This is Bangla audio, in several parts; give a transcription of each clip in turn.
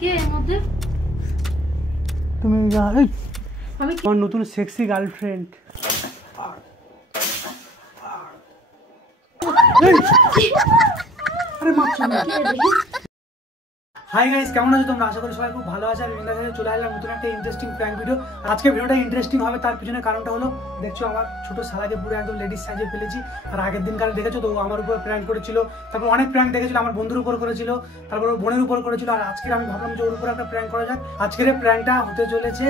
কে এর মধ্যে? তুমি আমি আমার নতুন সেক্সি গার্লফ্রেন্ড। আরে মারছো না। হাই গাইস, কেমন আছো তোমরা? আশা করি সবাই খুব ভালো আছে। আর বিভিন্ন জায়গায় চলে আসলাম নতুন একটা ইন্টারেস্টিং প্র্যাঙ্ক ভিডিও। আজকে ভিডিওটা ইন্টারেস্টিং হবে, তার পিছনে কারণটা হলো দেখছো আমার ছোট শালাকে পুরো একদম লেডিস সাইজে ফেলেছি। আর আগের দিনকার দেখেছো তো, আমার উপর প্র্যাঙ্ক করেছিল, তারপর অনেক প্র্যাঙ্ক দেখেছিল, আমার বন্ধুর উপর করেছিল, তারপর বোনের উপর করেছিল। আর আজকে আমি ভাবলাম যে ওর উপর একটা প্র্যাঙ্ক করা যাক। আজকের প্র্যাঙ্কটা হতে চলেছে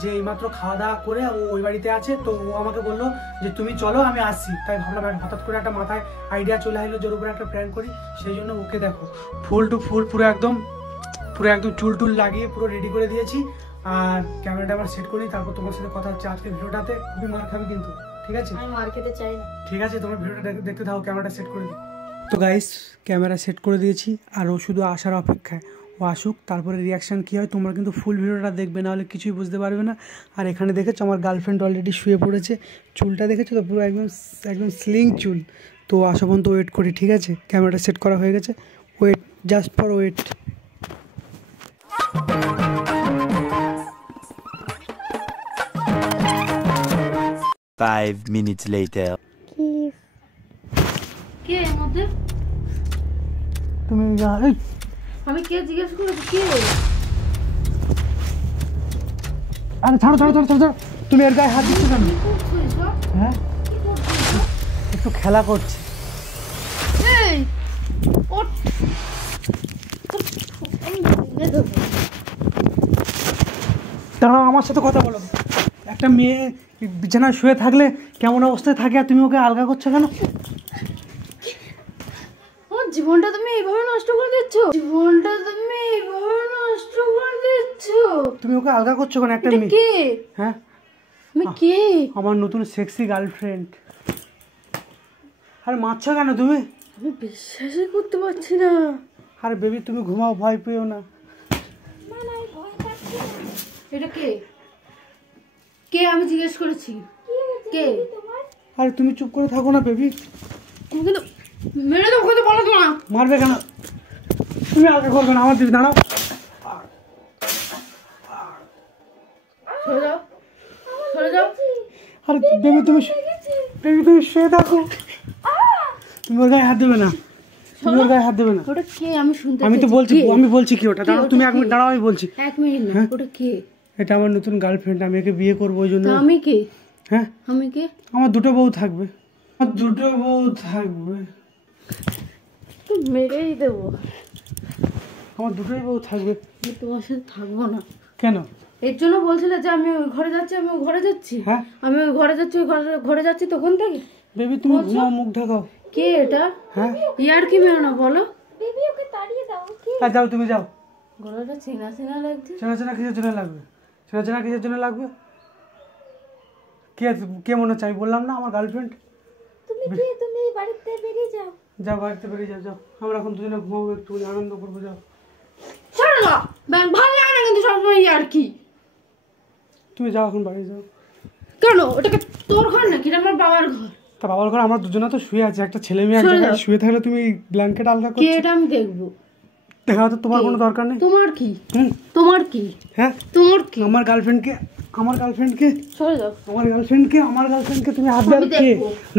যে এইমাত্র খাওয়া দাওয়া করে ও ওই বাড়িতে আছে, তো ও আমাকে বললো যে তুমি চলো আমি আসছি। তাই ভাবলাম হঠাৎ করে একটা মাথায় আইডিয়া চলে আসলো যে ওর উপরে একটা প্র্যাঙ্ক করি। সেই জন্য ওকে দেখো ফুল টু ফুল পুরো একদম চুল টুল লাগিয়ে পুরো রেডি করে দিয়েছি। আর ক্যামেরাটা আবার সেট করি, তারপর তোমার সাথে কথা হচ্ছে। আজকে ভিডিওটাতে খুবই মার খাবে কিন্তু, ঠিক আছে? আমি মার খেতে চাই না। ঠিক আছে, তোমরা ভিডিওটা দেখতে থাকো, ক্যামেরাটা সেট করে দিই। তো গাইস, ক্যামেরা সেট করে দিয়েছি আর ও শুধু আসার অপেক্ষায়। ও আসুক, তারপরে রিয়াকশান কী হয় তোমরা কিন্তু ফুল ভিডিওটা দেখবে, না হলে কিছুই বুঝতে পারবে না। আর এখানে দেখেছো আমার গার্লফ্রেন্ড অলরেডি শুয়ে পড়েছে। চুলটা দেখেছো তো, পুরো একদম স্লিং চুল। তো আসা পর্যন্ত ওয়েট করি, ঠিক আছে? ক্যামেরাটা সেট করা হয়ে গেছে, wait, just for wait. Five minutes later. কে এর মধ্যে? তুমি আমি কে জিজ্ঞেস করেছি? কে? আরে ছাড়ো, তুমি এর গায়ে হাত দিচ্ছ কেন? কি করছো এসব? হ্যাঁ, কি করছো এসব? একটু খেলা করছি। এই ওঠ। আমি ভেঙে দেবো। দাঁড়াও, আমার সাথে কথা বলো। একটা মেয়ে বিছানায় শুয়ে থাকলে কেমন অবস্থায় থাকে, আর তুমি ওকে আলগা করছো কেন? আমার জীবনটা তুমি এইভাবে নষ্ট করে দিচ্ছ। তুমি ওকে আলগা করছো কেন একটা মেয়ে? কে? হ্যাঁ, আমি কে? আমার নতুন সেক্সি গার্লফ্রেন্ড। আরে মারছো কেন তুমি? আমি বিশ্বাসই করতে পারছি না। আরে বেবি তুমি ঘুমাও, ভয় পেও না। এটা কে? কে আমি জিজ্ঞেস করেছি? কে? আরে তুমি চুপ করে থাকো না বেবি। তুমি কিন্তু মেরে দেবো, কিন্তু বলো তো না। মারবে কেন? তুমি আলগা করবে না আমার দিদি, দাঁড়াও। সরে যাও, সরে যাও। আরে বেবি তুমি শুয়ে থাকো। তুমি ওর গায়ে হাত দেবে না, তুমি ওর গায়ে হাত দেবে না। ওটা কে? আমি শুনতে আমি তো বলছি, আমি বলছি কি ওটা। দাঁড়াও, তুমি 1 মিনিট দাঁড়াও, আমি বলছি। 1 মিনিট না, ওটা কে? এটা আমার নতুন গার্লফ্রেন্ড, আমি একে বিয়ে করবো ওই জন্য। তা আমি কে? হ্যাঁ, আমি কে? আমার 2টো বউ থাকবে, আমার 2টো বউ থাকবে, তো মেরেই দেবো। আমার 2টোই বউ থাকবে। আমি তোমার সাথে থাকবো না। কেন? এর জন্য বলছিলে যে আমি ওই ঘরে যাচ্ছি, আমি ওই ঘরে যাচ্ছি। হ্যাঁ, আমি ওই ঘরে যাচ্ছি, ওই ঘরে যাচ্ছি তখন থেকে। বেবি তুমি ঘুমাও, মুখ ঢাকাও। কে এটা? হ্যাঁ, ইয়ার কি মেরো না বলো। যাও, তুমি যাও। গলাটা চেনা চেনা লাগছে। চেনা কিসের জন্য লাগবে? চেনা কিসের জন্য লাগবে? কে মনে হচ্ছে? আমি বললাম না আমার গার্লফ্রেন্ড। তুমি বাড়িতে বেরিয়ে যাও। যাও, বাড়িতে বেরিয়ে যাও। আমরা এখন দুজনে ঘুমাবো, একটু আনন্দ করবো, যাও। ছাড়ো না, ভালো লাগে না কিন্তু সবসময় ইয়ার কি। তুমি যাও, এখন বাড়ি যাও। কেন? ওটাকে তোর ঘর নাকি? এটা আমার বাবার ঘর। তা বাবার ঘরে আমরা দুজনে তো শুয়ে আছি, একটা ছেলে মেয়ে এক জায়গায় শুয়ে থাকলে তুমি ব্ল্যাঙ্কেট আলগা কে করছো। এটা আমি দেখবো। দেখা তো তোমার কোনো দরকার নেই। তোমার কি? হুম, তোমার কি? হ্যাঁ, তোমার কি? আমার গার্লফ্রেন্ডকে সরে যাও। আমার গার্লফ্রেন্ডকে তুমি হাত দেবে? কে?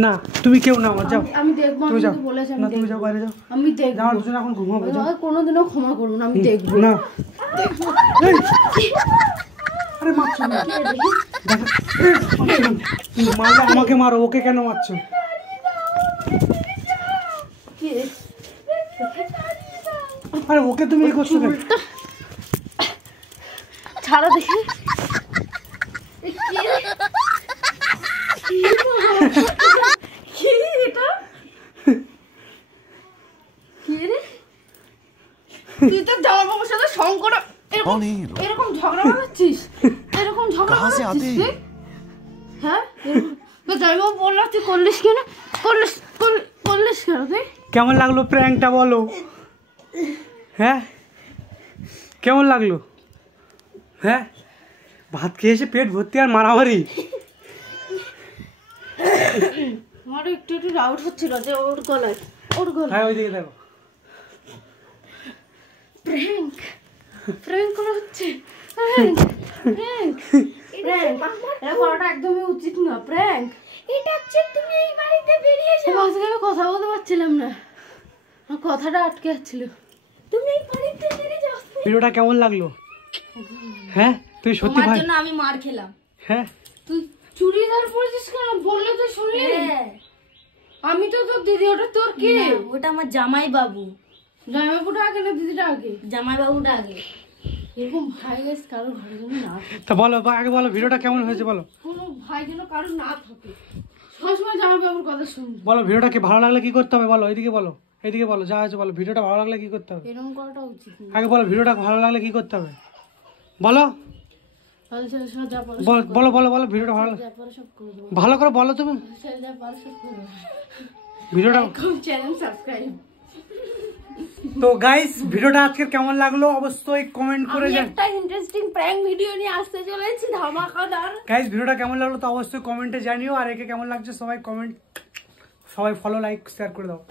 না, তুমি কেউ না আমার, যাও। আমি দেখবো। তুমি আমি যাও তো বলেছি না, আমি তুমি যাও, দেখবো। বাইরে যাও। আমি দেখবো। আমার দুজনে এখন ঘুমাবো, যাও। আমি কোনোদিনও ক্ষমা করবো না, আমি দেখবো। না, এই, আরে মারছো না। দেখো, মারলে আমাকে মারো, ওকে কেন মারছো? আরে ওকে তুমি এই করছো কেন? ছাড়া দেখি। তুই তো জামা বাবুর সাথে সংকট এরকম ঝগড়া বানাচ্ছিস? হ্যাঁ, তো জামাই বাবু বললো তুই করলিস কেন? করলিস কেন তুই? কেমন লাগলো প্র্যাঙ্কটা বলো? হ্যাঁ, কেমন লাগলো? হ্যাঁ, ভাত খেয়ে এসে পেট ভর্তি আর মারামারি। আমার একটু ডাউট হচ্ছিল যে ওর গলায়। হ্যাঁ, ওইদিকে দেখো। প্র্যাঙ্ক প্র্যাঙ্ক করা হচ্ছে প্র্যাঙ্ক প্র্যাঙ্ক প্র্যাঙ্ক এটা করাটা একদমই উচিত না প্র্যাঙ্ক এটা হচ্ছে তুমি এই বাড়িতে বেরিয়ে এসো আজকে আমি কথা বলতে পারছিলাম না আমার কথাটা আটকে যাচ্ছিল তুমি এই বাড়িতে বেরিয়ে যাও ভিডিওটা কেমন লাগলো? হ্যাঁ তুই সত্যি তোমার ভাই জন্য আমি মার খেলাম হ্যাঁ তুই চুড়িদার পরেছিস কেন বললে তো শুনলি আমি তো তোর দিদি ওটা তোর কি ওটা আমার জামাই বাবু জামাইবাবুটা আগে না দিদিটা আগে জামাই বাবুটা আগে এরকম ভাই গাইস কারো ঘরে যেন না থাকে তা বলো আগে বলো ভিডিওটা কেমন হয়েছে বলো কোনো ভাই যেন কারো না থাকে সবসময় জামাইবাবুর কথা শুনবি বলো ভিডিওটা কি ভালো লাগলে কি করতে হবে বলো এইদিকে বলো যা আছে বলো ভিডিওটা ভালো লাগলে কি করতে হবে এরকম করাটা উচিত না আগে বলো ভিডিওটা ভালো লাগলে কি করতে হবে বলো তাহলে সব যা পারো বলো ভিডিওটা ভালো যা পারো সব করে দেবো ভালো করে বলো তুমি যা পারো সব করে দেবো ভিডিওটা চ্যানেল সাবস্ক্রাইব তো গাইস ভিডিওটা আজকে কেমন লাগলো অবশ্যই কমেন্ট করে আমি জান একটা ইন্টারেস্টিং প্র্যাঙ্ক ভিডিও নিয়ে আসতে চলেছি ধামাকাদার গাইস ভিডিওটা কেমন লাগলো তো অবশ্যই কমেন্টে জানিও আর একে কেমন লাগছে সবাই ফলো লাইক শেয়ার করে দাও